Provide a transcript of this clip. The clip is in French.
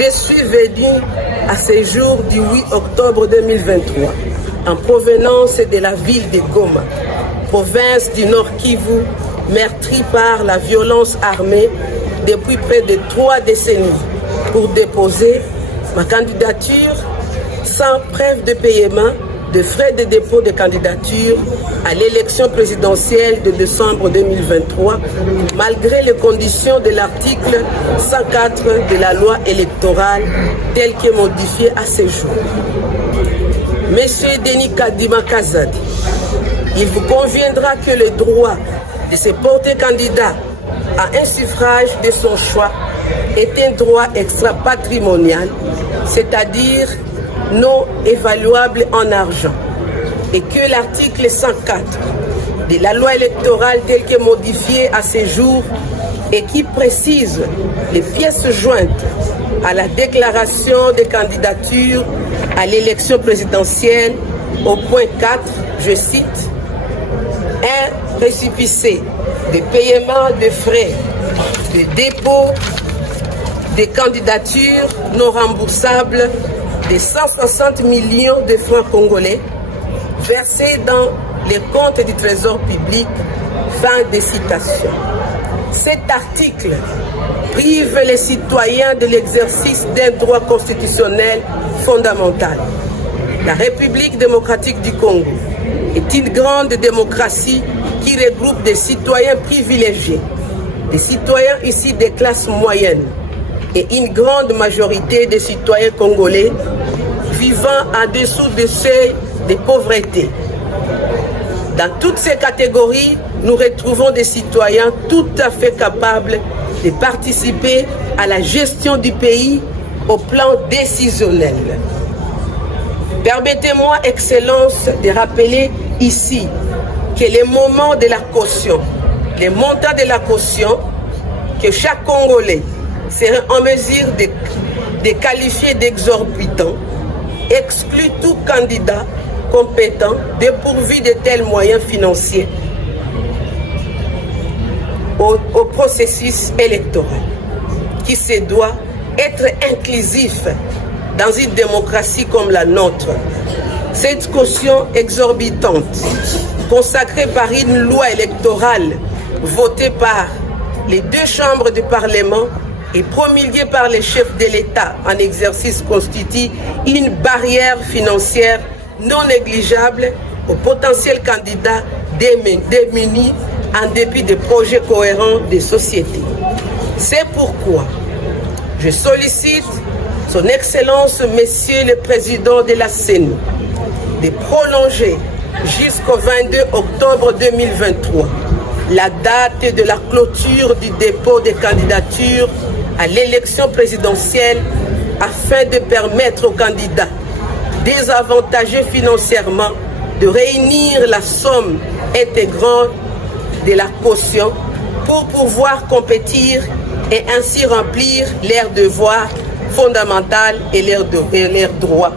Je suis venu à ce jour du 8 octobre 2023 en provenance de la ville de Goma, province du Nord Kivu, meurtrie par la violence armée depuis près de 3 décennies, pour déposer ma candidature sans preuve de paiement de frais de dépôt de candidature à l'élection présidentielle de décembre 2023, malgré les conditions de l'article 104 de la loi électorale telle que modifiée à ce jour. Monsieur Denis Kadima Kazadi, il vous conviendra que le droit de se porter candidat à un suffrage de son choix est un droit extra-patrimonial, c'est-à-dire non évaluable en argent, et que l'article 104 de la loi électorale telle que modifiée à ce jour et qui précise les pièces jointes à la déclaration de candidature à l'élection présidentielle au point 4, je cite, un récépissé de paiement de frais de dépôt de candidature non remboursables de 160 millions de francs congolais versés dans les comptes du Trésor public. Fin de citation. Cet article prive les citoyens de l'exercice d'un droit constitutionnel fondamental. La République démocratique du Congo est une grande démocratie qui regroupe des citoyens privilégiés, des citoyens issus des classes moyennes et une grande majorité des citoyens congolais vivant en dessous du seuil de pauvreté. Dans toutes ces catégories, nous retrouvons des citoyens tout à fait capables de participer à la gestion du pays au plan décisionnel. Permettez-moi, Excellence, de rappeler ici que les moments de la caution, les montants de la caution, que chaque Congolais serait en mesure de qualifier d'exorbitant, exclut tout candidat compétent dépourvu de tels moyens financiers au processus électoral, qui se doit être inclusif dans une démocratie comme la nôtre. Cette caution exorbitante, consacrée par une loi électorale votée par les 2 chambres du Parlement et promulguée par les chefs de l'État en exercice, constitue une barrière financière non négligeable aux potentiels candidats démunis en dépit de projets cohérents de société. C'est pourquoi je sollicite Son Excellence, Monsieur le Président de la CENI, de prolonger jusqu'au 22 octobre 2023 la date de la clôture du dépôt des candidatures à l'élection présidentielle afin de permettre aux candidats désavantagés financièrement de réunir la somme intégrante de la caution pour pouvoir compétir et ainsi remplir leurs devoirs fondamentaux et leurs droits.